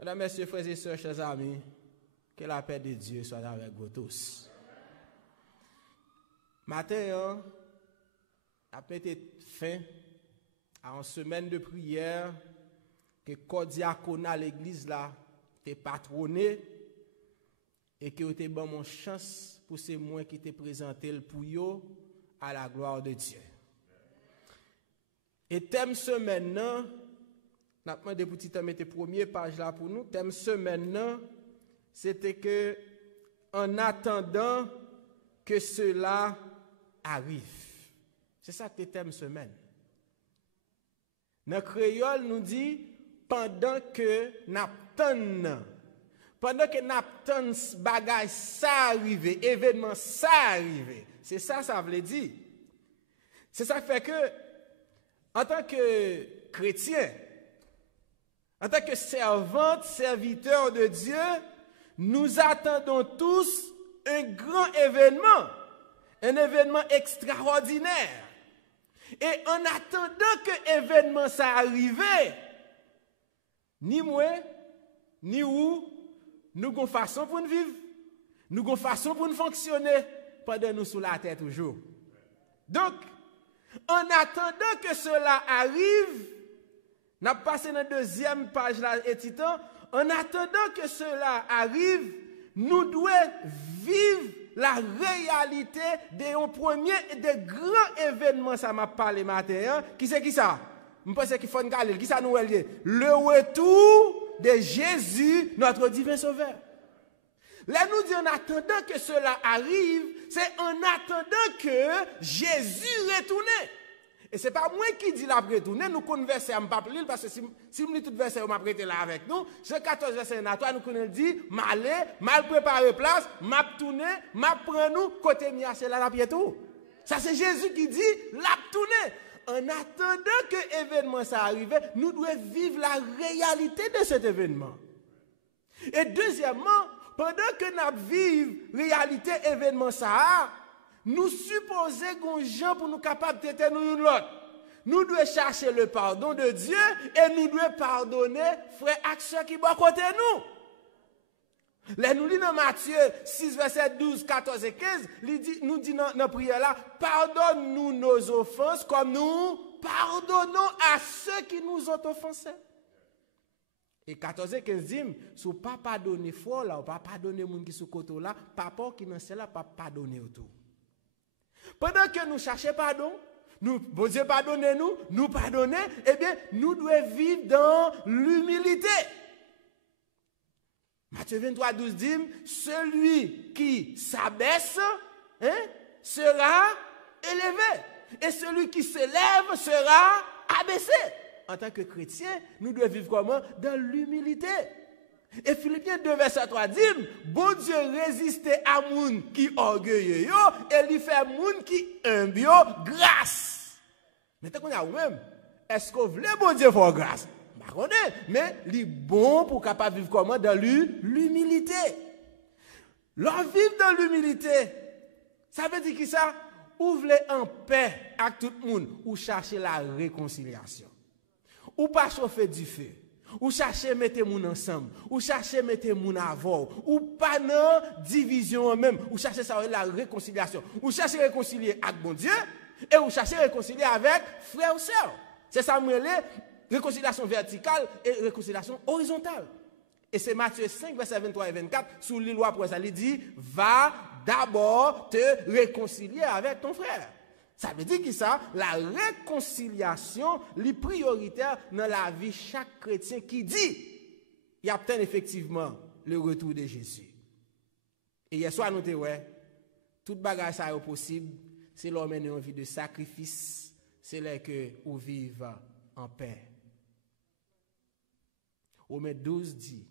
Mesdames, Messieurs, frères et sœurs, chers amis, que la paix de Dieu soit avec vous tous. Matin, a été fin à une semaine de prière que le diaconat à l'église là t'es patronné et que t'es bon mon chance pour ces mois qui t'es présenté pour yo à la gloire de Dieu. Et thème semaine là, n'a pas demandé pour Titan mettre première page là pour nous. Thème semaine là, c'était que en attendant que cela arrive. C'est ça que thème semaine. Dans créole nous dit pendant que n'attend bagage ça arrive, événement ça arrive. C'est ça veut dire. C'est ça fait que en tant que chrétien, en tant que servante, serviteur de Dieu, nous attendons tous un grand événement, un événement extraordinaire. Et en attendant que l'événement ça arrive, ni moi, ni vous, nous avons façon pour nous vivre, nous avons façon pour nous fonctionner pendant nous sous la terre toujours. Donc, en attendant que cela arrive, nous avons passé dans la deuxième page là, et Titan, en attendant que cela arrive, nous devons vivre la réalité de premier et de grands événements, ça m'a parlé matin, qui c'est qui ça? Je pense qu'il faut regarder, qui ça nous dit? Le retour de Jésus, notre divin sauveur. Là, nous disons en attendant que cela arrive, c'est en attendant que Jésus retourne. Et ce n'est pas moi qui dis la retourner, nous conversons à m'appeler, parce que si je lis tout verset, on m'a prêté là avec nous. Jean 14, verset 9, nous connaissons dit, mal préparer place, m'a tourner, m'a prendre nous, côté mia, c'est là la pied tout. Ça c'est Jésus qui dit, la tourner. En attendant que l'événement ça arrive, nous devons vivre la réalité de cet événement. Et deuxièmement, pendant que nous vivons la réalité de l'événement ça, nous supposons qu'on gens pour nous capables d'être nous l'autre. Nous devons chercher le pardon de Dieu et nous devons pardonner frères et sœurs qui sont à côté de nous. Là, nous lisons dans Matthieu 6, verset 12, 14 et 15, nous dit dans la prière là, pardonne-nous nos offenses comme nous pardonnons à ceux qui nous ont offensés. Et 14 et 15 dit, si vous ne pas pardonner fort là, ou pas pardonner les gens qui sont côté là, papa qui dans cela pas pardonner autour. Pendant que nous cherchons pardon, bon Dieu pardonnez-nous, nous pardonner, eh bien, nous devons vivre dans l'humilité. Matthieu 23, 12 dit, celui qui s'abaisse sera élevé, et celui qui s'élève sera abaissé. En tant que chrétien, nous devons vivre comment? Dans l'humilité. Et Philippiens 2, verset 3 dit, bon Dieu résiste à moun qui orgueilleux et lui fait moun qui humble grâce. Mais tant qu'on a même, est-ce que vous voulez bon Dieu faire grâce? Mais il est bon pour capable vivre comment? Dans l'humilité. Leur vivre dans l'humilité, ça veut dire que ça, ou voulez en paix avec tout le monde, ou chercher la réconciliation. Ou pas chauffer du feu. Ou chercher mettre moun ensemble, ou chercher mettre moun avant, ou pas non division même, ou chercher ça la réconciliation, ou chercher réconcilier avec bon Dieu, et ou chercher réconcilier avec frères ou sœurs. C'est ça me réconciliation verticale et réconciliation horizontale. Et c'est Matthieu 5, verset 23 et 24, sous les lois pour ça, il dit, va d'abord te réconcilier avec ton frère. Ça veut dire que ça, la réconciliation, est prioritaire dans la vie de chaque chrétien qui dit, il y a peut-être effectivement le retour de Jésus. Et hier soir, nous disons, tout bagage ça est possible, c'est l'homme qui a envie de sacrifice, c'est là que vous vivez en paix. Romains 12 dit,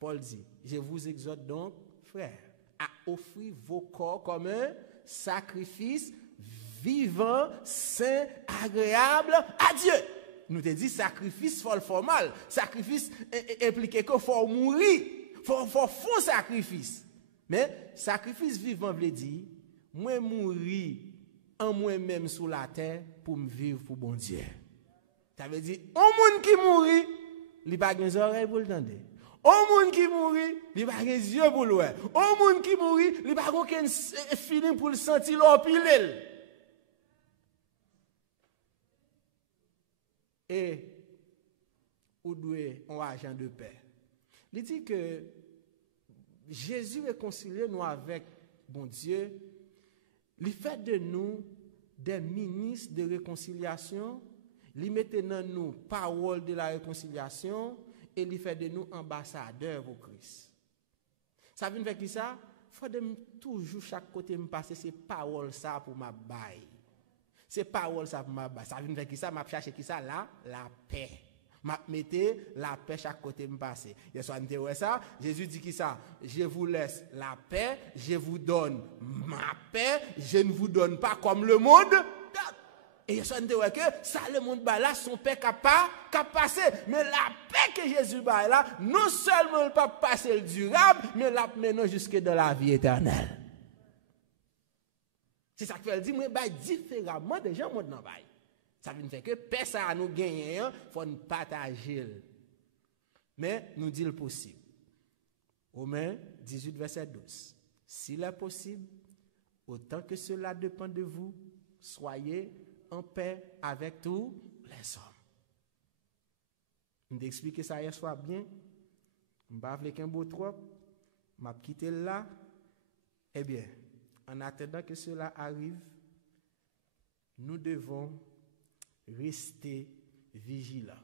Paul dit, je vous exhorte donc, frères, à offrir vos corps comme un sacrifice vivant, saint, agréable à Dieu. Nous te dit sacrifice formal. Sacrifice implique qu'il faut mourir. Faut faire sacrifice. Mais sacrifice vivant veut dire, moi mourir en moi-même sur la terre pour me vivre pour bon Dieu. Ça veut dire, un monde qui mourit, il n'a pas de oreilles pour le tendre. Au monde qui mourit, il va les yeux pour le voir. Au monde qui mourit, il va aucun feeling pour le sentir l'opilel. Et ou doué un agent de paix. Il dit que Jésus réconcilie nous avec bon Dieu. Il fait de nous des ministres de réconciliation. Il met dans nous parole de la réconciliation. Et il fait de nous ambassadeurs pour Christ. Ça veut dire qui ça? Il faut toujours chaque côté me passer ces paroles ça pour ma baille. Ces paroles ça pour ma baille. Ça veut dire qui ça? M'a chercher qui ça là? La paix. M'a mettez la paix chaque côté me passer. Yesoir ouais ça, Jésus dit qui ça? Je vous laisse la paix, je vous donne ma paix, je ne vous donne pas comme le monde. Et Yesoir ouais que ça le monde ba là son paix capable passer, mais la paix que Jésus ba là, non seulement pas passer le durable, mais la maintenant jusque dans la vie éternelle. C'est ça que veut dire moi ba différemment des gens monde dans bail. Ça veut dire que paix ça nous gagner, faut nous partager. Mais nous dit le possible. Romains 18 verset 12. S'il est possible, autant que cela dépend de vous, soyez en paix avec tous les hommes. Je vais expliquer ça hier soir bien. Je ne vais pas avec un beau trop. Je vais quitter là. Eh bien, en attendant que cela arrive, nous devons rester vigilants.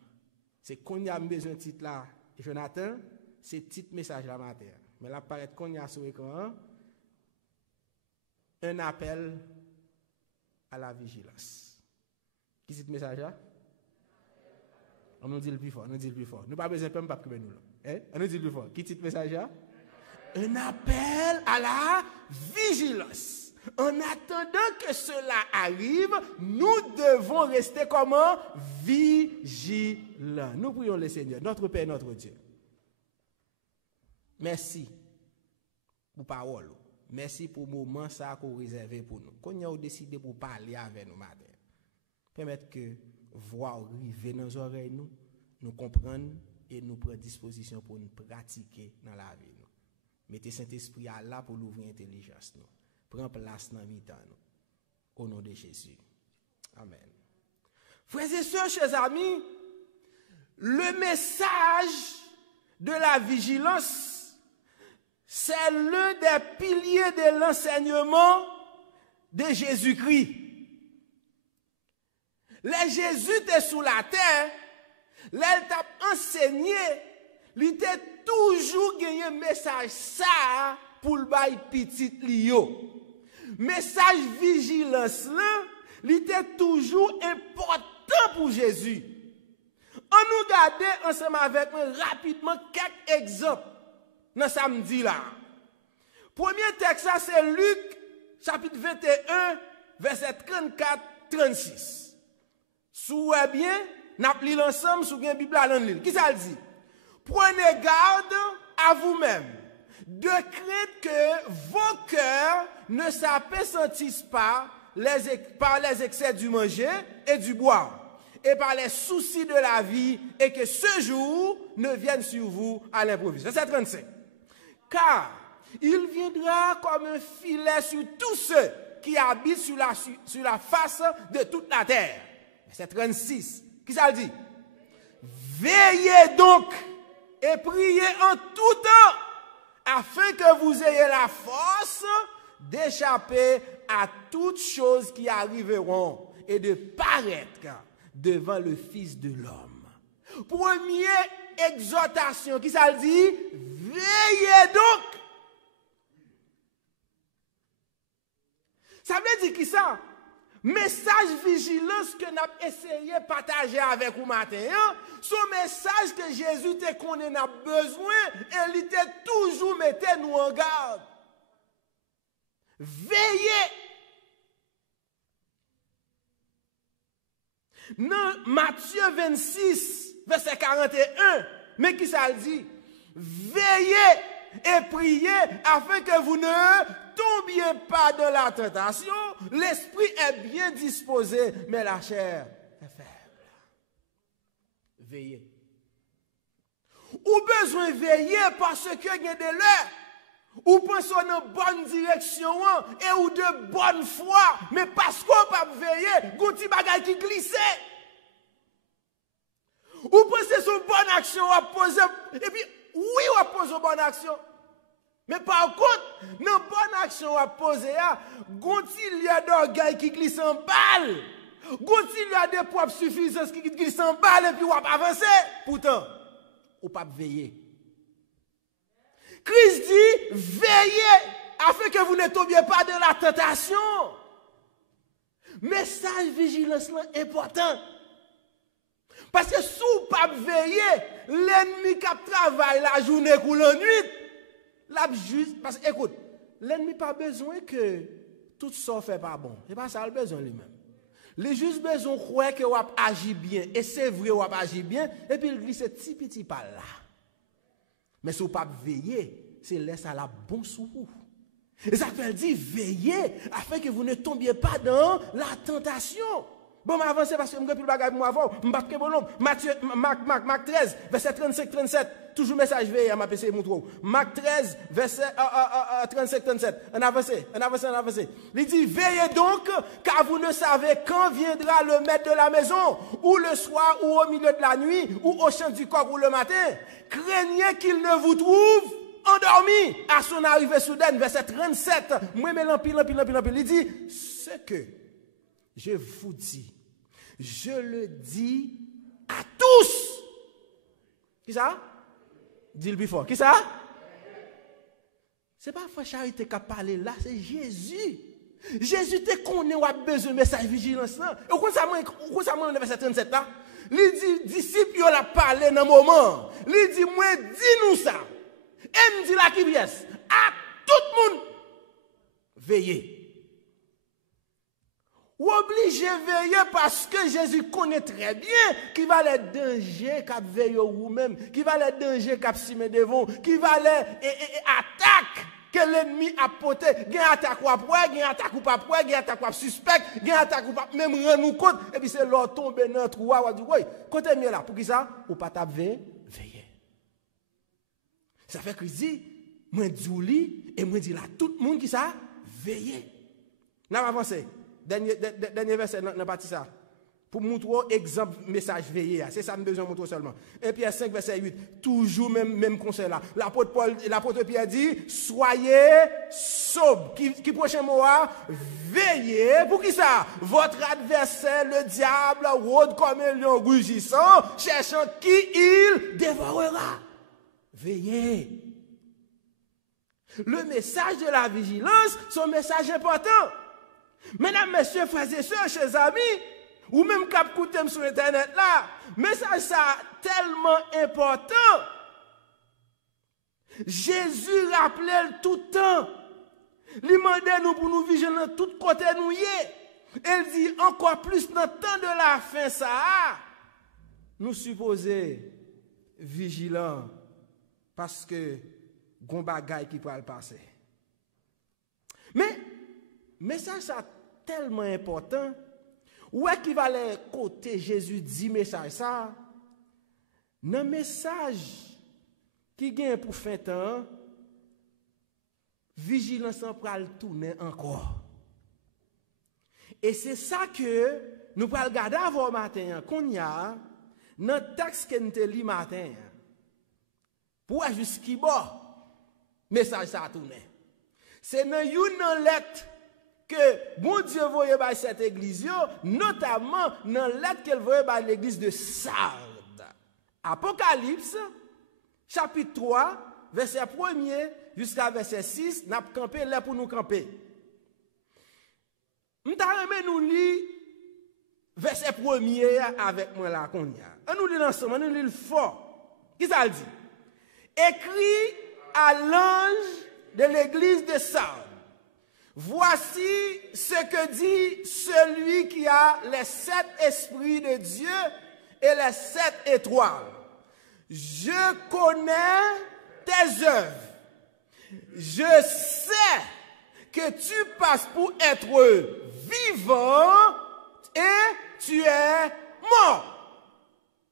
C'est qu'on y a besoin de titre là, Jonathan, c'est titre message là matin. Mais là, paraît qu'on y a sur l'écran un appel à la vigilance. Qui c'est le message là? On nous dit le plus fort, on nous dit le plus fort. Nous pas besoin de pas que nous. On nous dit le plus fort. Qui c'est le message là? Un appel à la vigilance. En attendant que cela arrive, nous devons rester comment? Vigilants. Nous prions le Seigneur, notre Père, notre Dieu. Merci pour parole. Merci pour le moment ça qu'on réservé pour nous. Qu'on a décidé pour parler avec nous matin. Permettre que voix arriver dans nos oreilles, nous comprendre et nous prendre disposition pour nous pratiquer dans la vie. Mettez Saint-Esprit à là pour l'ouvrir l'intelligence. Prends place dans la vie. Au nom de Jésus. Amen. Frères et sœurs, chers amis, le message de la vigilance, c'est l'un des piliers de l'enseignement de Jésus-Christ. Les Jésus était sous la terre, il t'a enseigné, il t'a toujours gagné un message ça pour le bail petit lio. Message vigilance là, il était toujours important pour Jésus. On nous regarde ensemble avec moi rapidement quelques exemples dans samedi là. Premier texte ça c'est Luc chapitre 21 verset 34-36. Sous bien, n'a pris ensemble sous bien Bible à l'anglais. Qui ça dit? Prenez garde à vous-même, de crainte que vos cœurs ne s'apesantisent pas par les excès du manger et du boire, et par les soucis de la vie, et que ce jour ne vienne sur vous à l'improviste. Verset 35. Car il viendra comme un filet sur tous ceux qui habitent sur la face de toute la terre. Verset 36. Qui ça dit? Veillez donc et priez en tout temps, afin que vous ayez la force d'échapper à toutes choses qui arriveront et de paraître devant le Fils de l'homme. Première exhortation, qui ça dit? Veillez donc. Ça veut dire qui ça? Message vigilance que nous avons essayé de partager avec vous matin. Ce message que Jésus te connaît n'a besoin et il t'a toujours metté nous en garde. Veillez. Dans Matthieu 26, verset 41, mais qui ça dit? Veillez et priez afin que vous ne tombiez pas dans la tentation. L'esprit est bien disposé, mais la chair est faible. Veillez. Ou besoin de veiller parce que il y a des l'heure. Ou pensez dans bonne direction et ou de bonne foi, mais parce qu'on pas veiller, gonti bagay qui glisse. Ou pensez sur bonne action à poser et puis oui on pose bonne action. Mais par contre, dans bonne action à poser gonti il y a d'orgueil qui glisse en balle. Gonti il y a des propres suffisances qui glissent en balle et puis on va avancer. Pourtant, ou pas veiller. Christ dit, veillez afin que vous ne tombiez pas dans la tentation. Message vigilance là important. Parce que si vous pas veiller, l'ennemi qui travaille la journée ou la nuit, là juste parce que écoute, l'ennemi pas besoin que tout ça fait pas bon. C'est pas ça le besoin lui-même. Les juste besoin de croire que vous agit bien et c'est vrai vous agit bien et puis il glisse petit par là. Mais si vous pas veiller, c'est laisse à la bon sous vous. Et ça veut dire veiller afin que vous ne tombiez pas dans la tentation. Bon, m'avancer parce que je ne peux plus bagaille pour moi avant. Je ne bon nombre. Marc 13, verset 35-37. Toujours message veillé à ma PC Moutro. Marc 13, verset 35-37. On avance. Il dit, veillez donc, car vous ne savez quand viendra le maître de la maison, ou le soir, ou au milieu de la nuit, ou au chant du coq, ou le matin. Craignez qu'il ne vous trouve endormi à son arrivée soudaine. Verset 37. Moi, mais l'empile. Il dit, ce que je vous dis, je le dis à tous. Qui ça? Dis-le plus fort. Qui ça? C'est pas Frère Charité qui a parlé là, c'est Jésus. Jésus te connaît ou a besoin de message vigilance. Et où ça m'a verset 37 là? Il dit, disciples, il a parlé dans un moment. Il dit, moi, dis-nous ça. Et me dit la qui pièce. À tout le monde, veillez. Ou obligé de veiller parce que Jésus connaît très bien qui va les dangers qu'a veillé vous-même, qui va les dangers qu'a simé devant, qui va les attaques que l'ennemi a porté. Il y a attaque ou après, il y a attaque ou pas après, il y a attaque ou suspect, il y a attaque ou pas même rendre nous compte et puis c'est leur tomber dans le trou ou dit oui, côté mieux là pour qui ça ou pas t'a veiller. Ça fait que dit moi dis et moi dis là tout le monde qui ça veiller. N'a avancer. Dernier verset dans partie ça. Pour montrer exemple message veillé. C'est ça que nous besoin montrer seulement. 1 Pierre 5 verset 8. Toujours même conseil là. L'apôtre Pierre dit soyez sobre. Qui prochain mot veillez. Pour qui ça? Votre adversaire le diable rôde comme un lion rugissant, cherchant qui il dévorera. Veillez. Le message de la vigilance, c'est un message important. Mesdames, messieurs, frères et sœurs, chers amis, ou même qui écoutez sur Internet là, message ça tellement important. Jésus rappelait tout le temps. Il demandait nous pour nous vigiler dans tout côté nous y est. Elle dit encore plus dans le temps de la fin ça, nous supposer vigilants parce que gon bagay qui peut le passer. Mais message ça tellement important. Où est qu'il va le côté Jésus dit message ça? Dans message qui gagne pour fin temps, vigilance en pral tourner encore. Et c'est ça que nous pral regarder avant matin qu'on y a dans le texte que nous te lit matin. Pour jusqu'y bas message ça tourner. C'est dans une lettre que bon Dieu voyait par cette église, notamment dans lettre qu'elle voyait par l'église de Sardes. Apocalypse, chapitre 3, verset 1er jusqu'à verset 6, n'a campé là pour nous camper. Nous lire verset 1er avec moi là qu'on y a. On nous lit ensemble, on nous lit fort. Qui ça le dit? Écrit à l'ange de l'église de Sardes. Voici ce que dit celui qui a les 7 esprits de Dieu et les 7 étoiles. Je connais tes œuvres. Je sais que tu passes pour être vivant et tu es mort.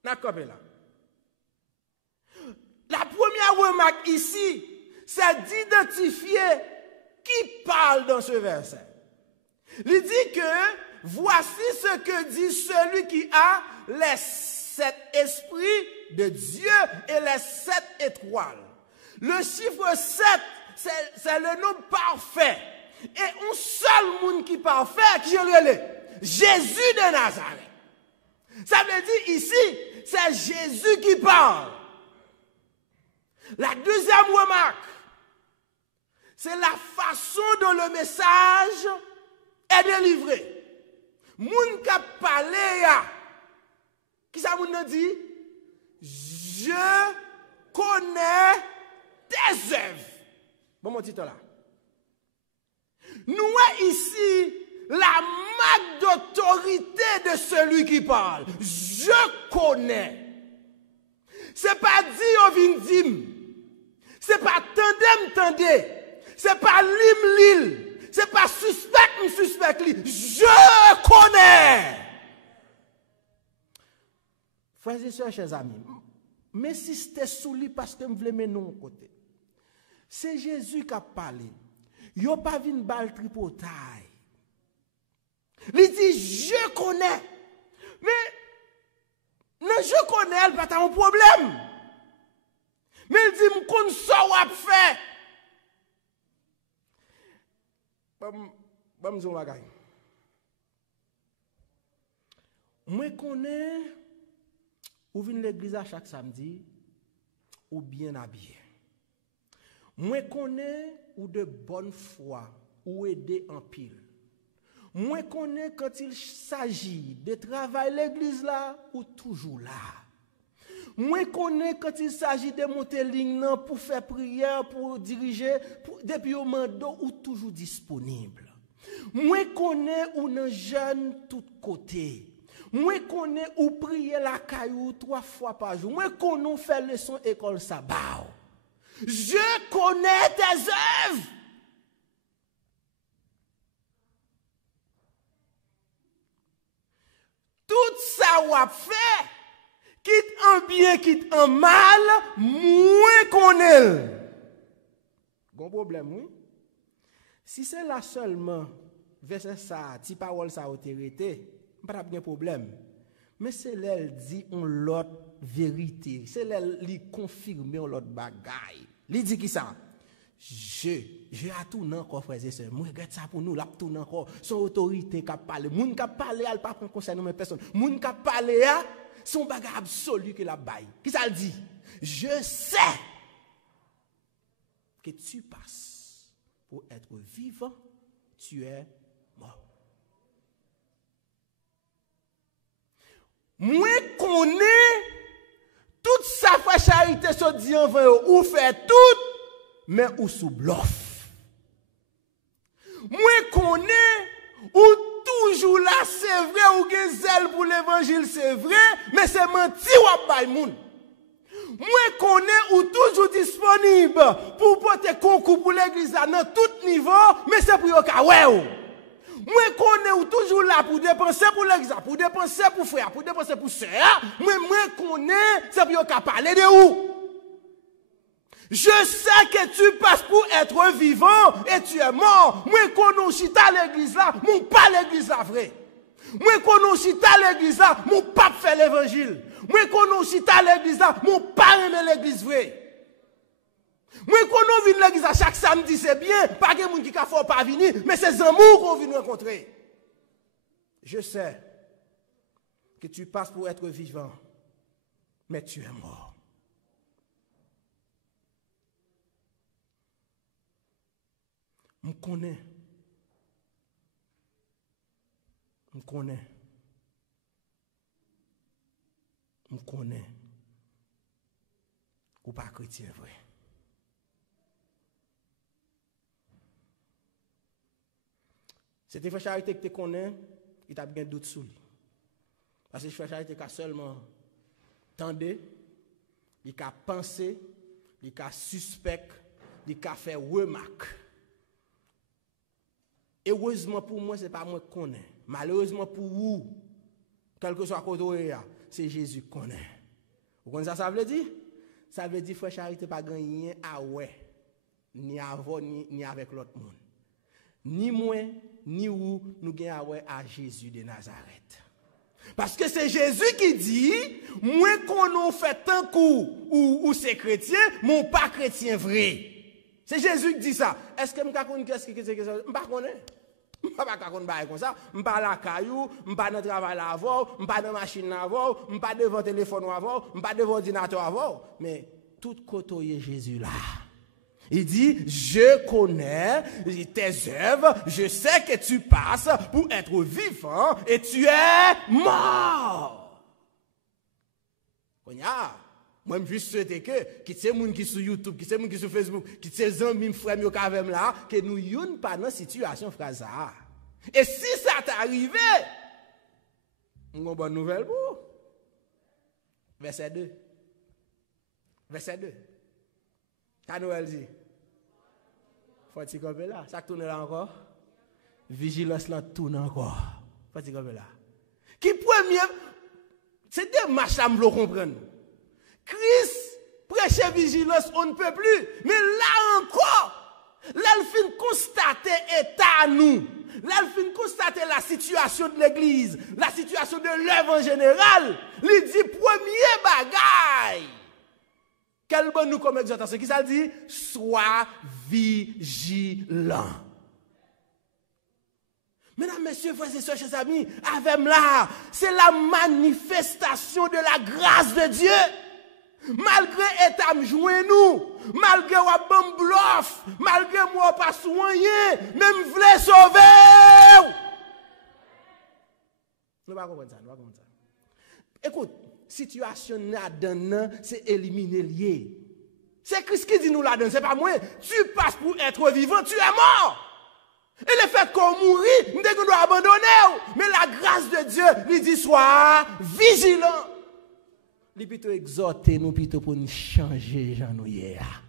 D'accord, là. La première remarque ici, c'est d'identifier qui parle dans ce verset. Il dit que voici ce que dit celui qui a les 7 esprits de Dieu et les 7 étoiles. Le chiffre 7, c'est le nom parfait. Et un seul monde qui est parfait, qui est Jésus de Nazareth. Ça veut dire ici, c'est Jésus qui parle. La deuxième remarque, c'est la façon dont le message est délivré. Moun qui a parlé, qui ça moun dit? Je connais tes œuvres. Bon, mon titre là. Nous ici la marque d'autorité de celui qui parle. Je connais. C'est pas dit au vindim. C'est pas tandem. C'est pas lim. C'est pas suspect. Je connais. Frères et sœurs, chers amis, mais si c'était sous lui parce que je voulais mettre non côté. C'est Jésus qui a parlé. Il n'y a pas vu une balle tripotaille. Il dit, je connais. Mais, non, je connais, elle pas un problème. Mais il dit, je connais ça ou à faire. Moi, connais, ou vient l'église à chaque samedi, ou bien habillé. Moi, connais, ou de bonne foi, ou aider en pile. Moi, connais quand il s'agit de travailler l'église là, ou toujours là. Moi, connais quand il s'agit de monter ligne pour faire prière, pour diriger, depuis au mandat, ou toujours disponible. Moi, connais ou nan jeune tout côté. Moi, connais ou prier la caillou 3 fois par jour. Moi, connais faire leçon école sabbat. Je connais tes œuvres. Tout ça ou a fait, quitte en bien, quitte en mal, moi connais. Bon problème, oui. Si c'est là seulement, verset ça, ti parole ça autorité, pas de problème. Mais c'est là elle dit on l'autre vérité, c'est là lui confirmer on l'autre bagaille. Il dit qui ça? Je a tout encore frères et sœurs. Moi regarde ça pour nous, là tout encore son autorité qui parle. Moun qui parle elle pas prendre conseil non personne. Moun qui parle son bagage absolu que la baille. Qui ça le dit? Je sais que tu passes pour être vivant, tu es mort. Moi connais toute sa foi charité se dit en vrai ou fait tout mais ou sous bluff. Moi connais ou toujours là c'est vrai ou gen zèle pour l'évangile c'est vrai mais c'est menti ou bay moun. Moi connais ou toujours disponible pour porter concours pour l'église dans tout niveau mais c'est pour yo ka wè. Moi connais ou toujours là pour dépenser pour l'église, pour dépenser pour frère, pour dépenser pour sœur. Moi connais c'est pour yo ka parler de où. Je sais que tu passes pour être vivant et tu es mort. Moi connais chita l'église là, mon pas l'église là vrai. Moi connais chita l'église là, mon pas faire l'évangile. Moi connais chita l'église là, mon pas aimer l'église vrai. Moi connais vinn l'église chaque samedi c'est bien, pas que moun qui ka fort pas venir, mais c'est amours qu'on vient rencontrer. Je sais que tu passes pour être vivant, mais tu es mort. Je connais. Ou pas chrétien vrai. C'était frère Charité que tu connais, il t'a bien doute sur lui. Parce que frère Charité a seulement tendé, il a pensé, il a suspect, il a fait remarque. Heureusement pour moi, ce n'est pas moi qui connais. Malheureusement pour vous, quel que soit côté, c'est Jésus qui connaît. Vous connaissez ça veut dire? Ça veut dire frère charité pas gagner à ouais, ni avant ni avec l'autre monde. Ni moi, ni où nous gagnons à Jésus de Nazareth. Parce que c'est Jésus qui dit, moi qu'on a fait un coup ou c'est chrétien, mon pas chrétien vrai. C'est Jésus qui dit ça. Est-ce que je connais qu'est-ce que c'est que ça? Je ne connais pas. Je ne connais pas comme ça. Je ne pas la caillou, je ne pas dans le travail avant, je ne pas dans la machine avant, je ne pas devant le téléphone avant, je ne pas devant l'ordinateur avant. Mais tout côté Jésus là. Il dit, je connais tes œuvres, je sais que tu passes pour être vivant et tu es mort. Moi, je juste souhaiter que, qui c'est moun qui sur YouTube, qui c'est moun qui sur Facebook, qui c'est amis, frères, yo kavem là, que nous yon pas dans situation phrase ça. Et si ça t'arrive, on a une bonne nouvelle pour. Verset 2. Verset 2. Qu'est-ce Noël dit? Faut-il camper là? Ça tourne là encore? Vigilance là tourne encore. Faut-il camper là? Qui premier? C'est des marches à me comprendre. Christ prêchait vigilance, on ne peut plus. Mais là encore, là il fin constater état à nous. Là il fin constater la situation de l'église, la situation de l'œuvre en général. Il dit premier bagaille. Quel bon nous comme exhortation? Qui ça dit? Sois vigilant. Mesdames, messieurs, frères et sœurs, chers amis, avec là, c'est la manifestation de la grâce de Dieu. Malgré état joué nous, malgré wa bon bluff, malgré moi pas soigné, même voulez sauver. Nous pas comprendre ça, nous pas comprendre ça. Écoute, situation là-dedans, c'est éliminer lié. C'est Christ qui dit nous là-dedans, c'est pas moi. Tu passes pour être vivant, tu es mort. Et le fait qu'on mourit, nous devons abandonner. Mais la grâce de Dieu lui dit sois vigilant. Il plutôt exhorter nous plutôt pour nous changer Jean nous hier.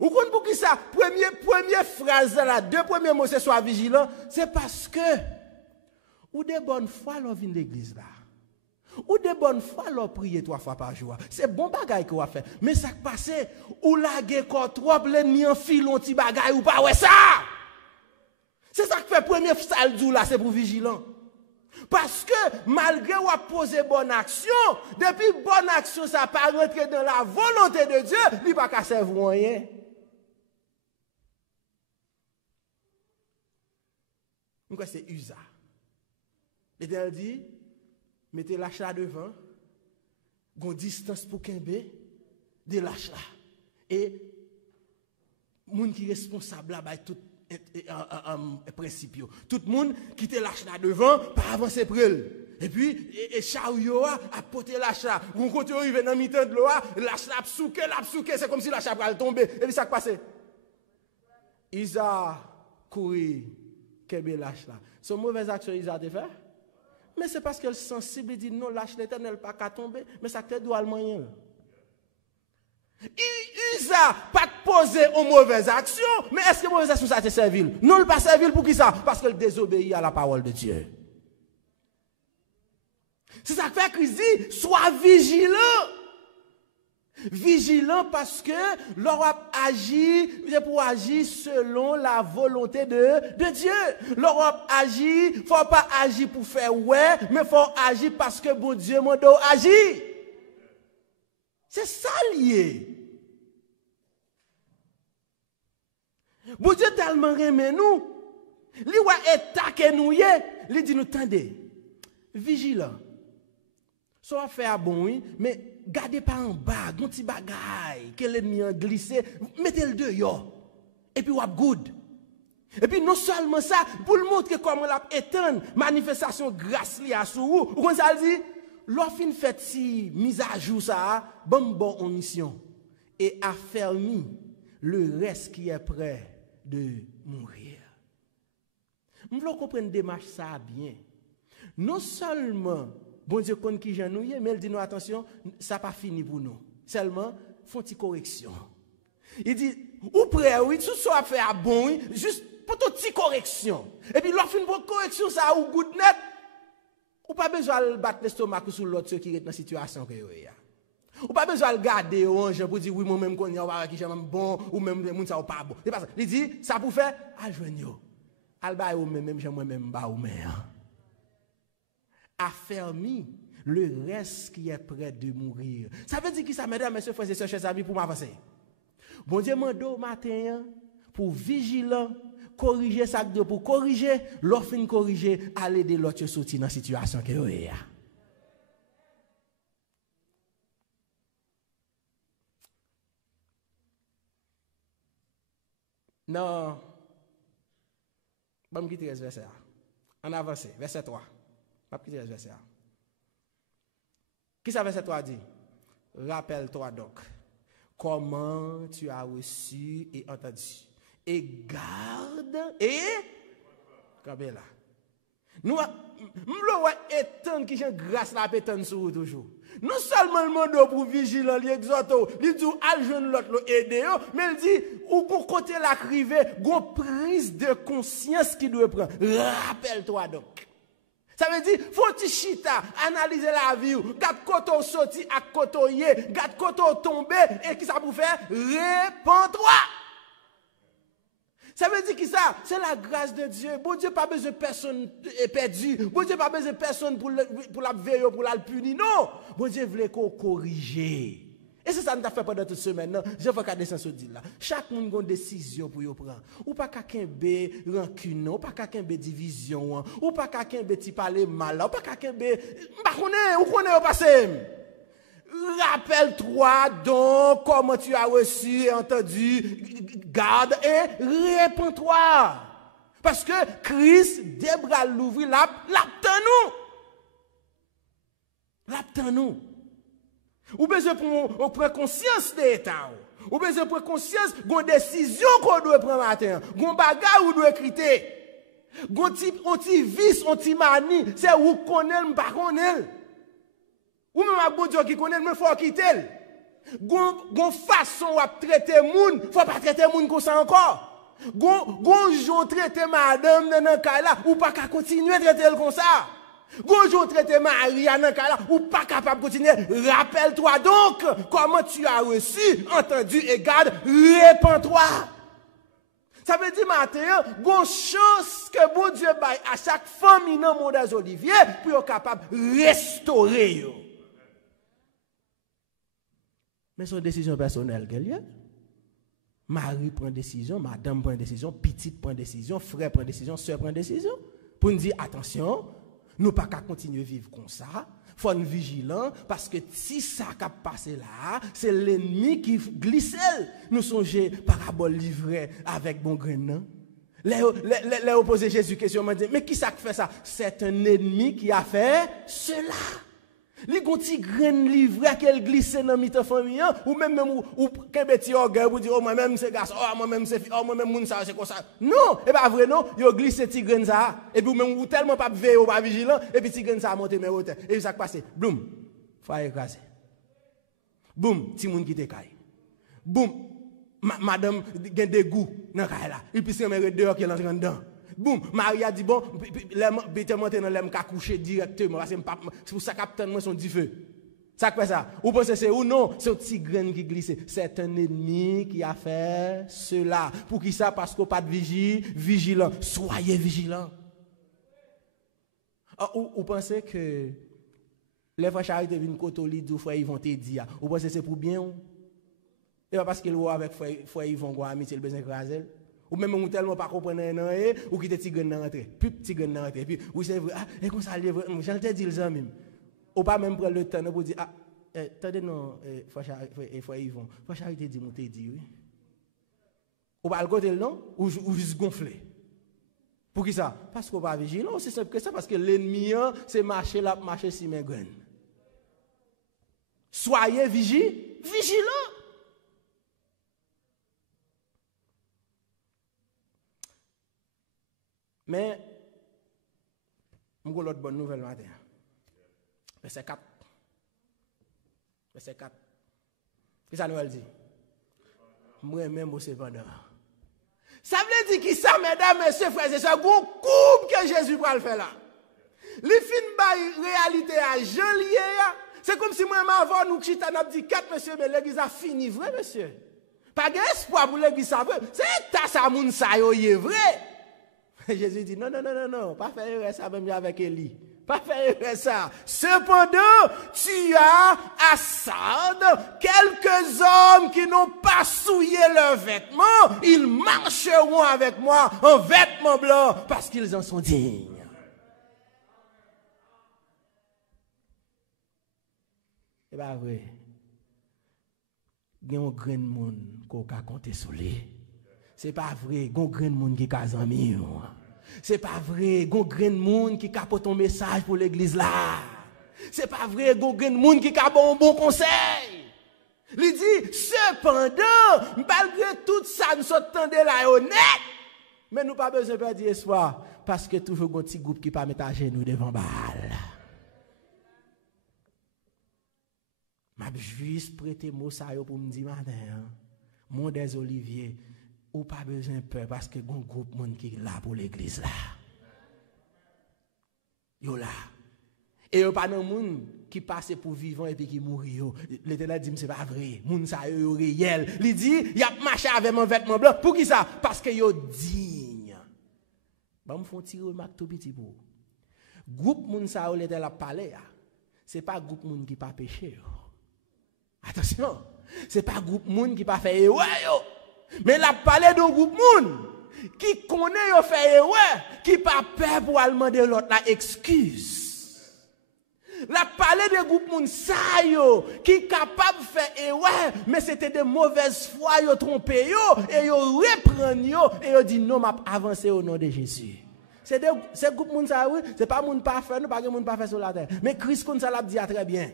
Vous comprenez pour qui ça? Première phrase là, deux premiers mots c'est sois vigilant, c'est parce que ou de bonnes fois l'on vient de l'église là. Ou de bonnes fois l'on prie 3 fois par jour. C'est bon bagay qu'on va faire. Mais ça qui passe, ou lage quoi trop l'ennemi en fil un petit bagay ou pas ouais ça. C'est ça qui fait premier salle là, c'est pour vigilant. Parce que malgré ou a posé bonne action, depuis bonne action ça pas rentrer dans la volonté de Dieu, il pas qu'à servir rien. Donc c'est Usa. L'Éternel dit mettez l'achat devant, gon distance pour kembe de l'achat. Et moun qui responsable là tout principe. Tout le monde qui te lâche là devant, pas avancer pour elle. Et puis, chariot a porté l'achat. Vous comptez arriver dans le mi-temps de l'eau, l'achat a souqué, c'est comme si l'achat allait tomber. Et puis ça qui passe. Isa couru, kebe l'achat. Son mauvaise action, Isa a fait. Mais c'est parce qu'elle est sensible, il dit non, lâche l'Éternel pas qu'à tomber, mais ça te doit le moyen. Isa pas poser aux mauvaises actions, mais est-ce que mauvaise action ça te servir? Non, il pas servir pour qui ça? Parce qu'elle désobéit à la parole de Dieu. C'est ça que fait Christ dit, sois vigilant. Vigilant parce que l'Europe agit, c'est pour agir selon la volonté de Dieu. L'Europe agit, faut pas agir pour faire ouais, mais faut agir parce que bon Dieu m'a dit agir. C'est ça lié. Bon Dieu tellement aimé nous, lui wa attaquer nous yé, lui dit nous tendez, vigilant. Soit faire bon oui, mais gardez pas en bas, un petit bagaille que l'ennemi a glissé, mettez le dehors. Et puis wap good. Et puis non seulement ça, pour le montrer comment l'a éteindre manifestation grâce li a sou ou comme ça dit, l'offre fait si mise à jour ça, bon en mission et affermi le reste qui est prêt de mourir. Nous voulons comprendre démarche ça bien. Non seulement bon Dieu connaît qui j'ennuie, mais il dit nous attention, ça pas fini pour nous. Seulement font une correction. Il dit ou prêt oui, tout ça à faire bon oui, juste pour toute petite correction. Et puis l'offre une bonne correction ça ou good net. Ou pas besoin de battre l'estomac sur l'autre qui est dans la situation que vous avez. Ou pas besoin de garder ange pour dire oui moi-même qu'on y a qui j'aime bon ou même les gens ça pas bon. C'est pas ça. Il dit ça pour faire à joindre. Al ba ou même j'aime moi-même ba ou mais. Affermi le reste qui est prêt de mourir. Ça veut dire que ça mesdames messieurs frères et sœurs chers amis pour m'avancer. Bon Dieu mando matin pour vigilant corriger ça pour corriger l'offre corriger aller de l'autre sortir dans situation que yo est. Non. Bon, quitter ce verset. On avance. Verset 3. Pas quitter ce verset. Qui ça verset 3 dit? Rappelle-toi donc comment tu as reçu et entendu. Et garde et campez là. Nous étendre qui j'ai grâce la pétane sur toujours. Non seulement le monde pour vigilant, il exhorte, il dit à jeune l'autre aider, mais il dit ou pour côté la crivé, gon prise de conscience qui doit prendre. Rappelle-toi donc. Ça veut dire faut tu chita, analyser la vie, garde côté sorti à côté yé, garde côté tomber et qui ça pour faire? Répands-toi. Ça veut dire que ça, c'est la grâce de Dieu. Bon Dieu pas besoin de personne perdu. Bon Dieu pas besoin de personne pour la veiller, pour la punir. Non. Bon Dieu voulait qu'on corrige. Et c'est ça que nous avons fait pendant toute semaine. Je veux qu'à descendre sur là. Chaque monde a une décision pour y prendre. Ou pas quelqu'un be rancune, ou pas quelqu'un be division, ou pas quelqu'un be ti parler mal, ou pas quelqu'un be ou connaît au passé. Rappelle-toi donc comment tu as reçu et entendu, garde et répands-toi. Parce que Christ, débra l'ouvrir, l'attend-nous. Ou besoin pour prendre conscience de l'état. Ou besoin pour conscience de décision qu'on doit prendre matin. Gon bagarre ou doit criter. Gon ti vice, on ti manie, c'est ou connaît ou pas connaît. Ou même à bon Dieu qui connaît, mais il faut quitter. Gon façon à traiter moun, faut pas traiter moun comme ça encore. Gon jour traiter madame dans cas là, ou pas continuer traiter comme ça. Gon jour traiter Marie dans cas là, ou pas capable continuer. Rappelle-toi donc comment tu as reçu, entendu et garde, répands-toi. Ça veut dire matin, gon chance que bon Dieu baille à chaque famille dans le monde des Oliviers pour être capable de restaurer yo. Mais c'est une décision personnelle qu'elle y a. Marie prend décision, madame prend décision, petite prend décision, frère prend décision, soeur prend décision. Pour nous dire, attention, nous ne pouvons pas continuer à vivre comme ça. Il faut être vigilant parce que si ça a passé là, c'est l'ennemi qui glisse. Nous songeons parabole livrée avec bon grain. Les opposés Jésus question m'a dit, mais qui ça fait ça? C'est un ennemi qui a fait cela. Les gonti graine livré qu'elle glisse dans mi-temps famille ou même ou qu'un petit orgueil vous dire oh moi même c'est garçon oh moi même c'est oh moi même moun ça c'est comme ça non et pas vrai non yo glisse ti graine ça et puis même ou tellement pas veiller ou pas vigilant et puis ti graine ça monter mais hauteur et puis ça passe boum faut écraser boum ti moun qui te caille boum madame gen des goûts dans caille là et puis c'est même dehors qui entre dedans. Boum, Maria dit bon, bête monter dans l'aime ka coucher directement parce que c'est pour ça capitaine moi son 10 feux. Ça fait ça. Ou pensez c'est ou non, c'est un petit grain qui glisse. C'est un ennemi qui a fait cela. Pour qui ça? Parce qu'on pas de vigilant. Soyez vigilants. Ou pensez que les frères charité viennent catholique ou frère ils vont te dire. Ou pensez c'est pour bien ou? Et pas parce qu'il voit avec frère ils vont amitié le besoin écraser. Ou même on tellement pas comprendre ou qui te tigre dans rentrer plus petit grain dans rentrer puis oui c'est vrai et comme ça j'en te dit les amis ou pas même prendre le temps pour dire attendez non faut Yvon faut charité dit monter dit oui ou pas le côté non ou juste gonfler pour qui ça parce qu'on pas vigilant c'est simple que ça parce que l'ennemi c'est marcher si mes graines soyez vigilants. Mais, je vais l'autre bonne nouvelle matin. Verset 4. Verset 4. Qu'est-ce que ça nous dit? Moi-même, c'est pendant. Ça veut dire que ça, mesdames, messieurs, frères et sœurs, un coupe que Jésus va le faire là. Les films de réalité à Jean lié, C'est comme si moi, avant, nous, chita, n'a dit 4, monsieur, mais l'église a fini, vrai, monsieur. Pas d'espoir pour l'église, ça vrai. C'est ta sa moun sa yo, y est vrai. Jésus dit, non, pas faire ça même avec Élie. Pas faire ça. Cependant, tu as à Sardes quelques hommes qui n'ont pas souillé leurs vêtements. Ils marcheront avec moi en vêtements blancs parce qu'ils en sont dignes. C'est pas vrai. Il y a un grand monde qui a compté sur lui. C'est pas vrai. Il y a un grand monde qui a zami. C'est pas vrai. Il y a un grand monde qui a porté un message pour l'église là. C'est pas vrai. Il y a un grand monde qui a un bon conseil. Il dit, cependant, malgré tout ça, nous sommes tendus là honnête. Mais nous pas besoin de perdre espoir. Parce que toujours un petit groupe qui pas mettre à genoux devant Baal. Je juste prêter mot ça pour me dire matin, mon des Olivier, ou pas besoin de peur parce que un groupe monde qui est là pour l'église là. Yo là. Et yo pas non monde qui passe pour vivant et puis qui mourit yo. L'Éternel dit c'est pas vrai. Moun ça yo réel. Il dit y a marché avec mon vêtement blanc. Pour qui ça? Parce que yo digne. Ba me font tirer remarque tout petit pour. Groupe moun ça yo l'Éternel a parlé. C'est pas groupe moun qui pas péché. Attention, c'est pas groupe moun qui pas fait erreur mais la parler d'un groupe moun qui connaît yo fait erreur, qui pas peur pour demander l'autre la excuse. La parler de groupe moun ça yo qui capable de faire erreur mais c'était de mauvaise foi yo trompé yo et yo reprend yo et yo dit non m'a avancer au nom de Jésus. C'est groupe moun ça oui, c'est pas moun parfait, nous pas moun parfait sur la terre. Mais Christ comme ça l'a dit très bien.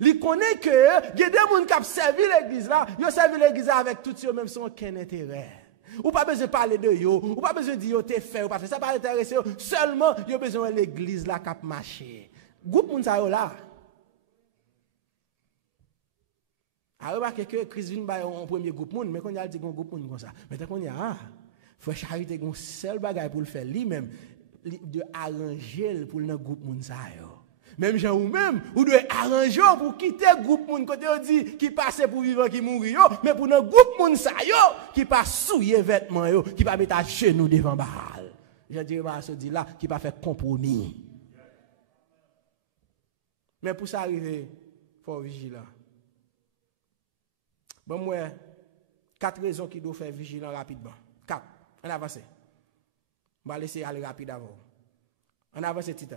Il connaît que il y a des gens qui ont servi l'église là, ils ont servi l'église avec tout ça même sans aucun intérêt. Ou pas besoin de parler de yo, ou pas besoin de dire t'es fait ou pas fait, ça pas intéresser seulement ils ont besoin de l'église là qui a marché. Groupe moun sa yo là. A remarqué que Christ vient ba un premier groupe moun, mais quand il a dit un groupe moun comme ça. Mais tant qu'on y a frère Charité gon seul bagage pour le faire lui-même de arranger pour le groupe moun sa yo. Même gens ou même, ou doit arranger pour quitter le groupe moun côté on dit qui passe pour vivre qui mourir mais pour un groupe moun sa yo qui pas souiller vêtements yo, qui pas mettre à genoux devant Baal. Je dirais ça dit là qui pas faire compromis. Mais pour ça arriver, faut vigilant. Bon moi 4 raisons qui doivent faire vigilant rapidement. 4. On avance. On va laisser aller rapide avant. On avance titan.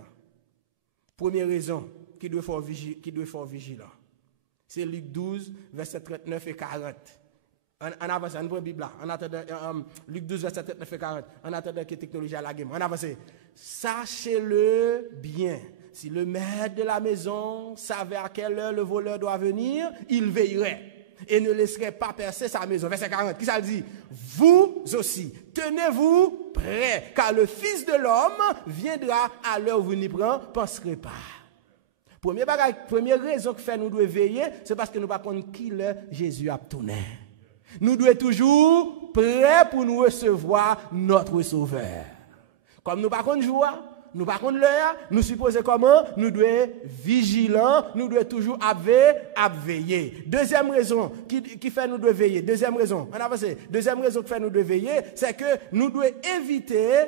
Première raison qui doit faire vigilant. C'est Luc 12, verset 39 et 40. On avance, on prend la Bible là. On attend Luc 12, verset 39 et 40. On attend que la technologie à la game. On avance. Sachez-le bien. Si le maître de la maison savait à quelle heure le voleur doit venir, il veillerait et ne laisserait pas percer sa maison. Verset 40, qui ça dit? Vous aussi, tenez-vous prêts, car le Fils de l'homme viendra à l'heure où vous n'y penserez pas. Première raison que fait nous devons veiller, c'est parce que nous ne savons pas qui Jésus a tourné. Nous devons toujours prêts pour nous recevoir notre Sauveur. Comme nous ne savons pas joie, nous par contre l'heure, nous supposons comment? Nous devons être vigilants, nous devons toujours veiller. Deuxième raison qui fait nous devons veiller. Deuxième raison, on avance. Deuxième raison qui fait nous devons veiller, c'est que nous devons éviter,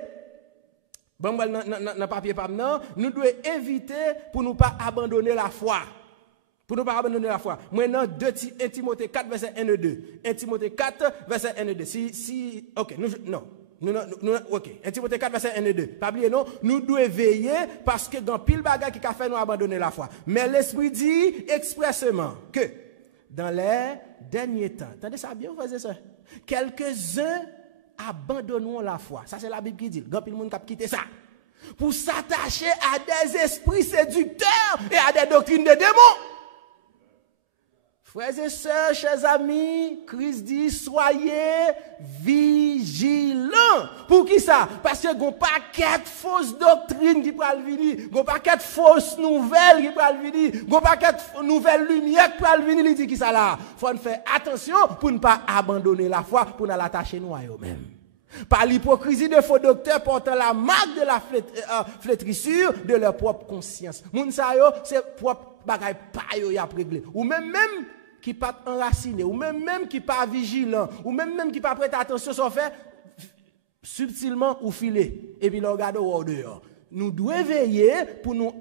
bon, dans papier pas maintenant, nous devons éviter pour ne pas abandonner la foi. Pour ne pas abandonner la foi. Maintenant, 1 Timothée 4, verset 1 et 2. 1 Timothée 4, verset 1 et 2. Ok, non. Ok. 1 Timothée 4, verset 1 et 2. Pas oublier, non? Nous devons veiller parce que dans pile bagage qui a fait nous abandonner la foi. Mais l'Esprit dit expressément que dans les derniers temps, attendez ça bien, frères et sœurs, quelques-uns abandonneront la foi. Ça, c'est la Bible qui dit. Grand pile monde qui a quitté ça. Pour s'attacher à des esprits séducteurs et à des doctrines de démons. Frères et sœurs, chers amis, Christ dit, soyez vigilants. Pour qui ça? Parce que il y a un paquet de fausses doctrines qui peuvent venir, il y a un paquet de fausses nouvelles qui peuvent venir, il y a un paquet de nouvelles lumières qui peuvent venir. Il dit qui ça là? Il faut faire attention pour ne pas abandonner la foi, pour ne l'attacher nous à eux-mêmes. Par l'hypocrisie de faux docteurs portant la marque de la flétrissure de leur propre conscience. Moun sa yo, c'est propre bagay pa yo y a réglé. Ou même qui pas enraciné, ou même qui pas vigilant, ou même qui pas prêter attention sur fait subtilement ou filer et puis le regarder au dehors. Nous devons veiller pour nous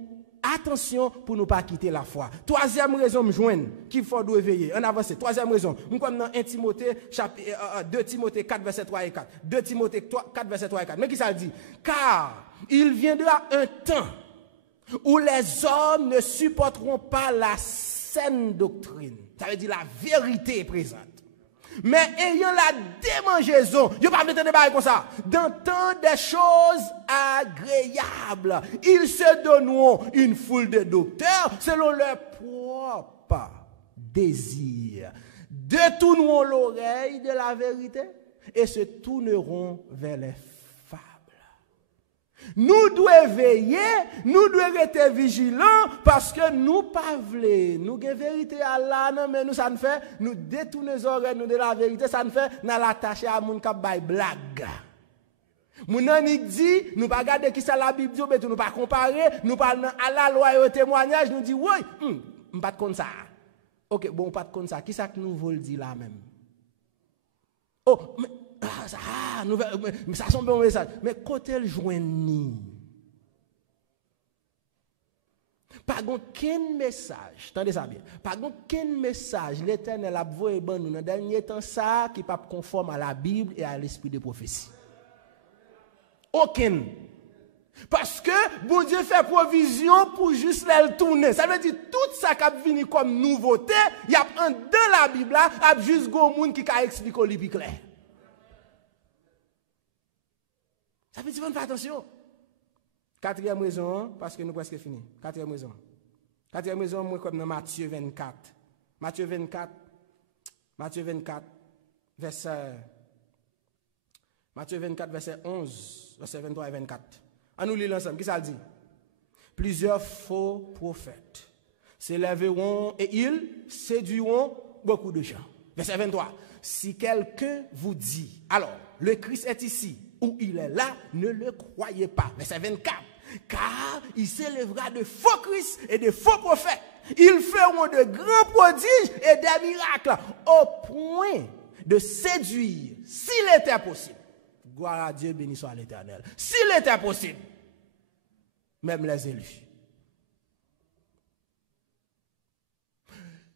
attention pour ne pas quitter la foi. Troisième raison me joindre qu'il faut veiller. On avance. Troisième raison, nous comme dans 1 Timothée chapitre 2 Timothée 4 verset 3 et 4. 2 Timothée 4 verset 3 et 4. Mais qui ça dit? Car il viendra un temps où les hommes ne supporteront pas la saine doctrine. Ça veut dire la vérité présente. Mais ayant la démangeaison, je ne vais pas me parler comme ça, d'entendre des choses agréables, ils se donneront une foule de docteurs selon leur propre désir. Détourneront l'oreille de la vérité et se tourneront vers les fables. Nous devons veiller, nous devons être vigilants parce que nous pas voulons, nous avons vérité à Allah, non, mais nous ça ne fait, nous détournons les oreilles nous de la vérité, ça ne fait, nous l'attacher à mon cap by blague. Mon ami dit, nous pas regarder qui ça la Bible dit, mais nous pas comparer, nous parlons à la loi et au témoignage, nous dit oui, pas de comme ça. OK, bon pas de comme ça, qui ça que nous voulons dire là même? Oh, mais ça sont bon message. Mais côté le joindre pas aucun message, attendez ça bien. Pas aucun message l'Éternel a envoyé ban nous dans dernier temps ça qui pas conforme à la Bible et à l'esprit de prophétie. Aucun. Parce que bon Dieu fait provision pour juste le tourner. Ça veut dire tout ça qui a venu comme nouveauté, il y a un dans la Bible là, il y a juste go monde qui a expliqué le plus clair. Ça veut dire faire attention. Quatrième raison, parce que nous presque fini. Quatrième raison. Quatrième raison, moi comme dans Matthieu 24. Matthieu 24, verset 11, verset 23 et 24. On nous lit l'ensemble. Qui ça dit? Plusieurs faux prophètes s'élèveront et ils séduiront beaucoup de gens. Verset 23. Si quelqu'un vous dit, alors, le Christ est ici, ou il est là, ne le croyez pas. Verset 24. Car il s'élèvera de faux Christ et de faux prophètes. Ils feront de grands prodiges et des miracles au point de séduire, s'il était possible. Gloire à Dieu, béni soit l'Éternel. S'il était possible, même les élus.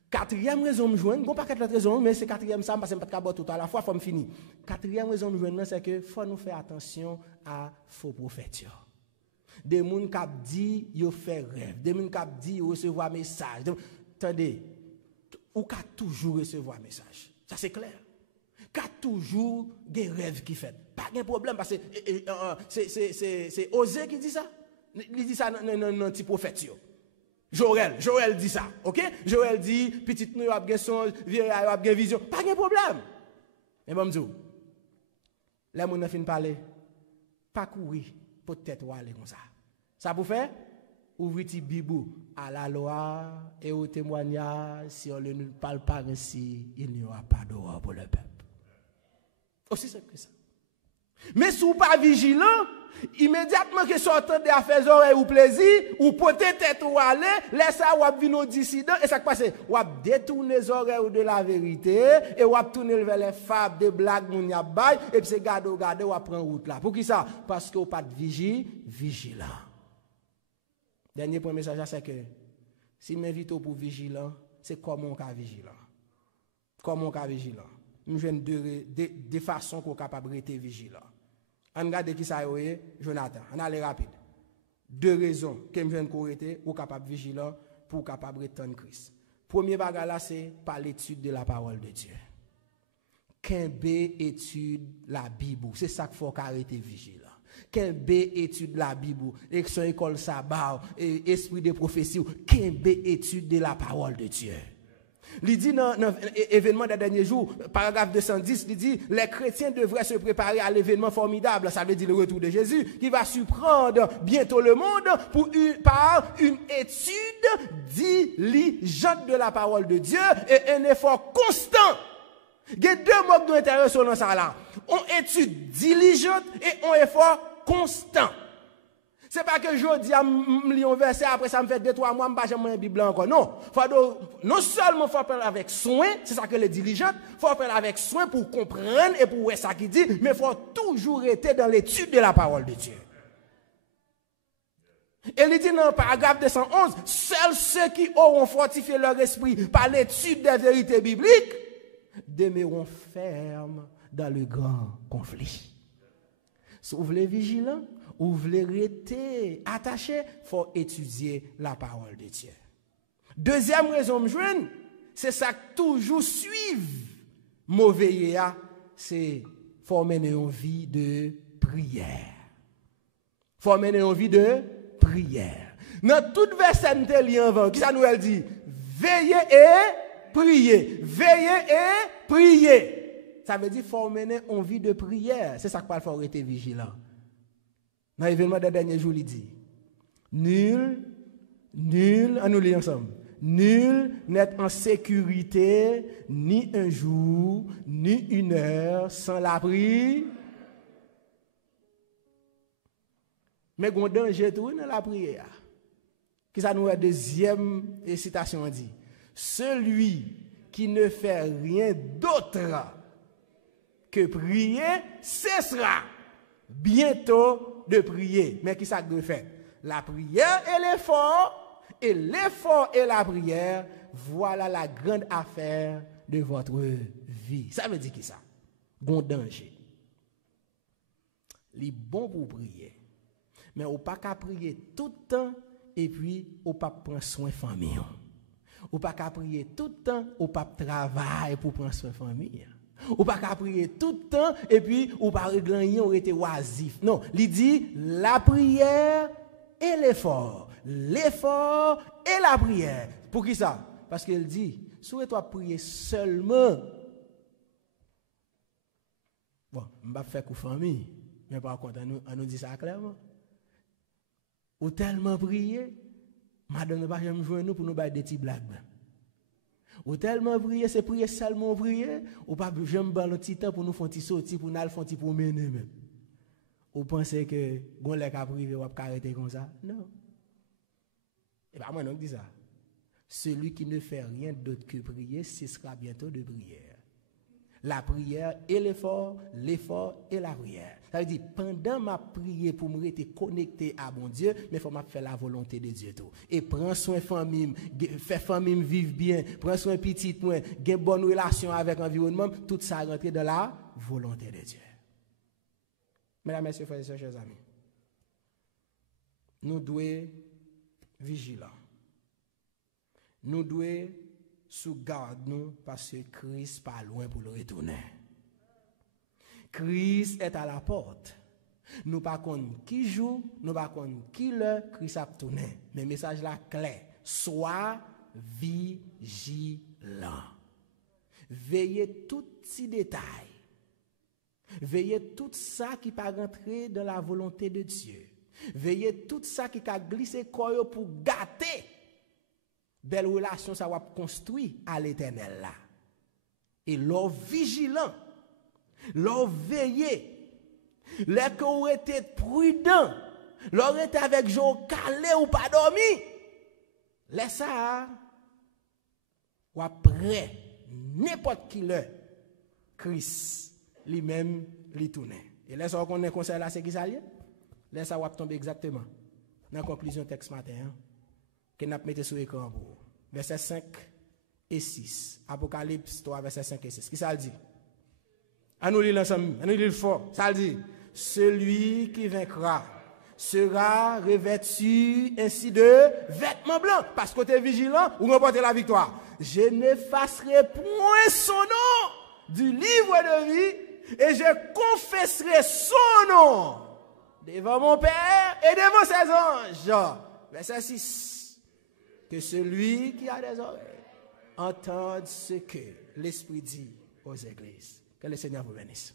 Quatrième raison me joindre, bon pas quatre raisons, mais c'est quatrième ça parce que pas capable tout à la fois faut me finir. Quatrième raison me joindre c'est que faut nous faire attention à faux prophètes. Des gens qui dit yo fait rêve, des gens qui dit yo recevoir message. Attendez, ou qui toujours recevoir message. Ça c'est clair. Qui toujours des rêves qui fait. Pas de problème parce que c'est Osée qui dit ça. Il dit ça dans un petit prophète. Joël dit ça, ok? Joël dit, petite nous a bien son, vieille a bien vision, pas de problème. Mais bon, les gens ne finissent pas parler, pas courir, peut-être ou aller comme ça. Ça pour faire, ouvrir ti Bible à la loi et au témoignage, si on ne parle pas ainsi, il n'y aura pas d'horreur pour le peuple. Aussi simple que ça. Mais si vous pas vigilant, immédiatement que sortant des affaires oreilles ou plaisir, ou peut-être ou aller, laisse ça ou venir dissident et ça qui passe, ou détourner les oreilles de la vérité et ou tourner vers les fables de blagues moun y a bay et puis c'est garder ou prendre route là. Pour qui ça? Parce que ou pas de vigilant. Dernier point message c'est que si m'invite pour vigilant, c'est comment on est vigilant. Comment on est vigilant? Nous avons deux façons qu'on est capable d'être vigilant. On regarde qui ça est, Jonathan. On allait rapide. Deux raisons que je viens de être ou capable vigilant pour capable d'être en Christ. Premier bagage là c'est par l'étude de la parole de Dieu. Qu'embe étude la Bible, c'est ça qu'il faut arrêter vigilant. Qu'embe étude la Bible, élection école sabbat, esprit de prophétie, qu'embe étude de la parole de Dieu. Il dit dans l'événement des derniers jours, paragraphe 210, il dit les chrétiens devraient se préparer à l'événement formidable, ça veut dire le retour de Jésus, qui va surprendre bientôt le monde par une étude diligente de la parole de Dieu et un effort constant. Il y a deux mots qui sont intéressants dans ça là. On étude diligente et on effort constant. C'est pas que je dis à me un verset, après ça me fait 2-3 mois, je ne vais pas la Bible encore. Non. Non seulement il faut apprendre avec soin, c'est ça que les dirigeants, il faut apprendre avec soin pour comprendre et pour voir ça qui dit, mais il faut toujours être dans l'étude de la parole de Dieu. Et il dit dans le paragraphe 211, seuls ceux qui auront fortifié leur esprit par l'étude des vérités bibliques demeureront fermes dans le grand conflit. Si vous voulez vigilant, ou vous voulez rester attaché, il faut étudier la parole de Dieu. Deuxième raison, c'est ça que toujours suivre mauvais, c'est former une vie de prière. Former une vie de prière. Dans tout verset qui ça nous dit? Veillez et priez. Veillez et priez. Ça veut dire former une vie de prière. C'est ça qu'il faut rester vigilant. Dans l'événement des derniers jours, il dit, nul, on nous lit ensemble, nul n'est en sécurité ni un jour, ni une heure sans la prière. Mais il y a un danger tout dans la prière. Qui ça nous a deuxième citation dit, celui qui ne fait rien d'autre que prier cessera bientôt de prier. Mais qui ça doit faire? La prière et l'effort et la prière, voilà la grande affaire de votre vie. Ça veut dire qui ça? Bon danger. Il est bon pour prier. Mais on ne peut pas prier tout le temps et puis on ne peut pas prendre soin de la famille. On ne peut pas prier tout le temps, on ne peut pas travailler pour prendre soin de la famille. Ou pas qu'à prier tout le temps et puis ou pas régler rien, on était oisif. Non, il dit la prière et l'effort. L'effort et la prière. Pour qui ça? Parce qu'il dit, souhaite-toi prier seulement. Bon, je ne vais pas faire coup famille, mais par contre, on nous dit ça clairement. Ou tellement prier, madame ne va jamais jouer nous pour nous faire des petits blagues. Ou tellement prier, c'est prier seulement prier, ou pas jamais prendre un petit temps pour nous faire un petit sortir, pour nous faire un petit pour mener même. Ou pensez que gon lè ka privé ou pas arrêter comme ça? Non. Et pas moi non dit ça. Celui qui ne fait rien d'autre que prier, ce sera bientôt de prière. La prière et l'effort et la prière. Ça veut dire, pendant ma prière pour me rester connecté à mon Dieu, mais il faut faire la volonté de Dieu tout. Et prends soin de famille, faire famille vivre bien, prends soin de petite moi, gain bonne relation avec l'environnement, tout ça rentre dans la volonté de Dieu. Mesdames, messieurs, frères et sœurs, chers amis, nous devons être vigilants. Nous devons sous garde nous parce que Christ pas loin pour le retourner. Christ est à la porte. Nous pas connaissons qui joue, nous pas connaissons qui le Christ a tourné. Mais message là clair, sois vigilant. Veillez tout petit détail. Veillez tout ça qui pas rentrer dans la volonté de Dieu. Veillez tout ça qui a glissé corps pour gâter belle relation ça va construire à l'Éternel là. Et l'on vigilant, l'on veillé, les que vous été prudent, l'on était avec Jean calé ou pas dormi. Laisse ça, ou après n'importe qui le Christ lui-même lui tourne. Et laisse on connaît conseil là c'est qui ça lié? Laisse ça va tomber exactement dans la conclusion texte matin. Que nous mettons sur l'écran pour vous. Versets 5 et 6. Apocalypse 3, versets 5 et 6. Qui ça le dit? À nous lire ensemble, à nous lire fort. Ça le dit. Celui qui vaincra sera revêtu ainsi de vêtements blancs. Parce que tu es vigilant ou remporter la victoire. Je n'effacerai point son nom du livre de vie et je confesserai son nom devant mon Père et devant ses anges. Verset 6. Que celui qui a des oreilles entende ce que l'Esprit dit aux églises. Que le Seigneur vous bénisse.